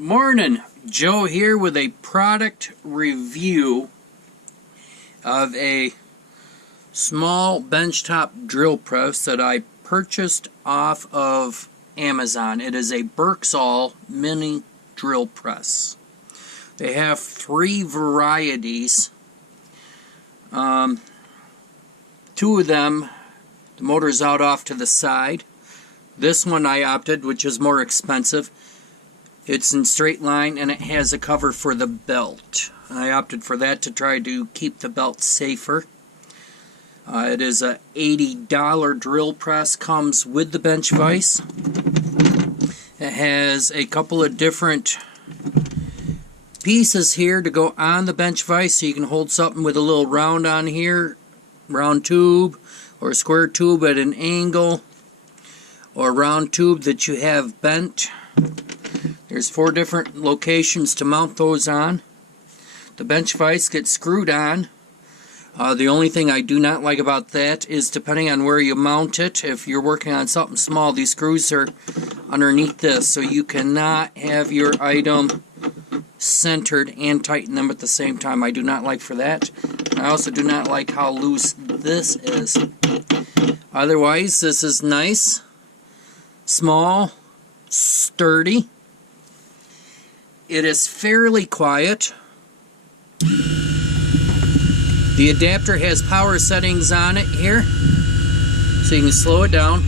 Good morning, Joe here with a product review of a small benchtop drill press that I purchased off of Amazon. It is a Berksall mini drill press. They have three varieties. Two of them, the motor's out off to the side. This one I opted, which is more expensive. It's in straight line and it has a cover for the belt. I opted for that to try to keep the belt safer. It is a $80 drill press, comes with the bench vise. It has a couple of different pieces here to go on the bench vise, so you can hold something with a little round on here, round tube, or a square tube at an angle, or a round tube that you have bent. There's 4 different locations to mount those on. The bench vise gets screwed on. The only thing I do not like about that is, depending on where you mount it, if you're working on something small, these screws are underneath this, so you cannot have your item centered and tighten them at the same time. I do not like for that. I also do not like how loose this is. Otherwise, this is nice, small, sturdy. It is fairly quiet. The adapter has power settings on it here, so you can slow it down.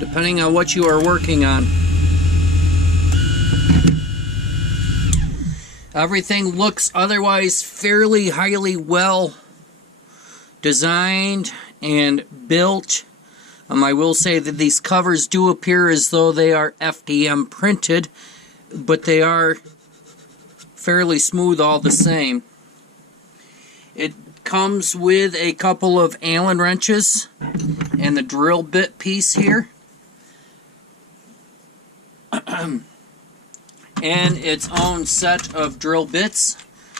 Depending on what you are working on. Everything looks otherwise fairly highly well designed and built. I will say that these covers do appear as though they are FDM printed, but they are fairly smooth all the same. It comes with a couple of Allen wrenches and the drill bit piece here. And its own set of drill bits.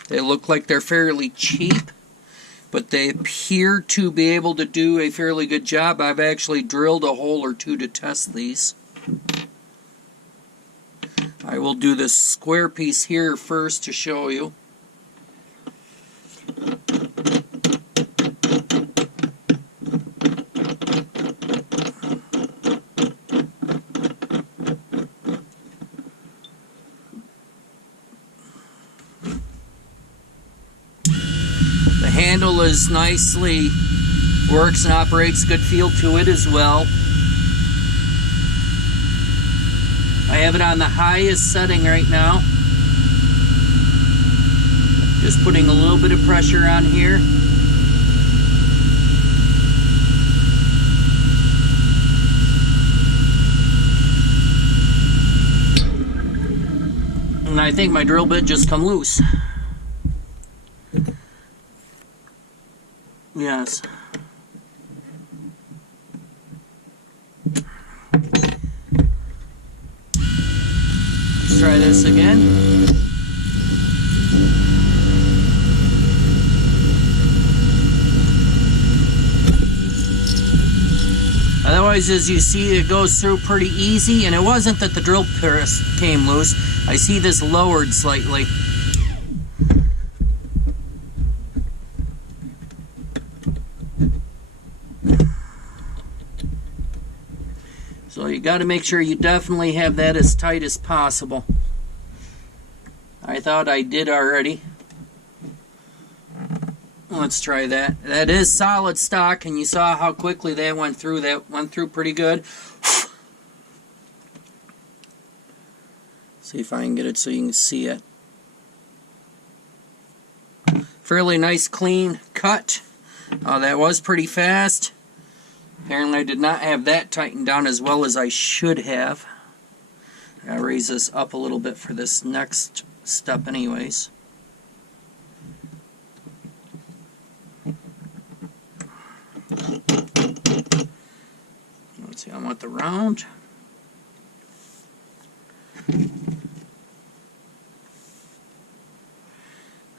They look like they're fairly cheap, but they appear to be able to do a fairly good job. I've actually drilled a hole or two to test these. I will do this square piece here first to show you. The handle is nicely works and operates, good feel to it as well. I have it on the highest setting right now. Just putting a little bit of pressure on here. And I think my drill bit just come loose. Yes. Let's try this again. Otherwise, as you see, it goes through pretty easy, and it wasn't that the drill press came loose. I see this lowered slightly. So you got to make sure you definitely have that as tight as possible. I thought I did already. Let's try that. That is solid stock, and you saw how quickly that went through. That went through pretty good. See if I can get it so you can see it. Fairly nice clean cut. That was pretty fast. Apparently I did not have that tightened down as well as I should have. I'll raise this up a little bit for this next step anyways. Let's see, I want the round.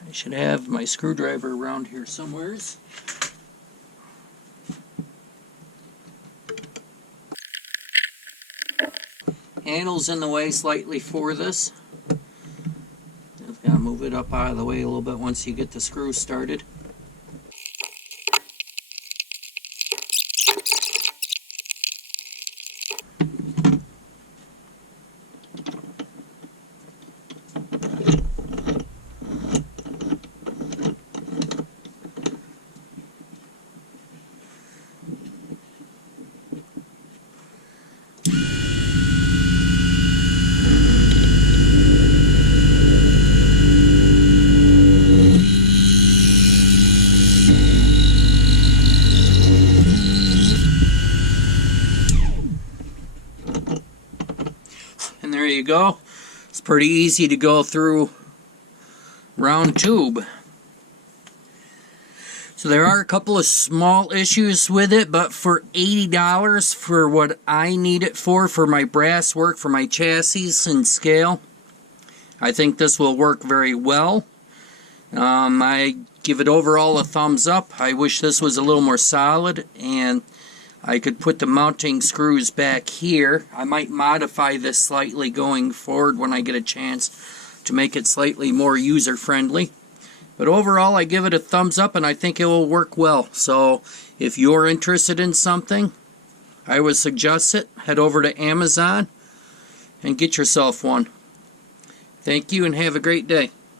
I should have my screwdriver around here somewheres. handle's in the way slightly for this. Just gotta move it up out of the way a little bit once you get the screw started. And there you go. It's pretty easy to go through round tube. So there are a couple of small issues with it, but for $80 for what I need it for my brass work, for my chassis and scale, I think this will work very well. I give it overall a thumbs up. I wish this was a little more solid and I could put the mounting screws back here. I might modify this slightly going forward when I get a chance to make it slightly more user-friendly. But overall, I give it a thumbs up and I think it will work well. So if you're interested in something, I would suggest it. Head over to Amazon and get yourself one. Thank you and have a great day.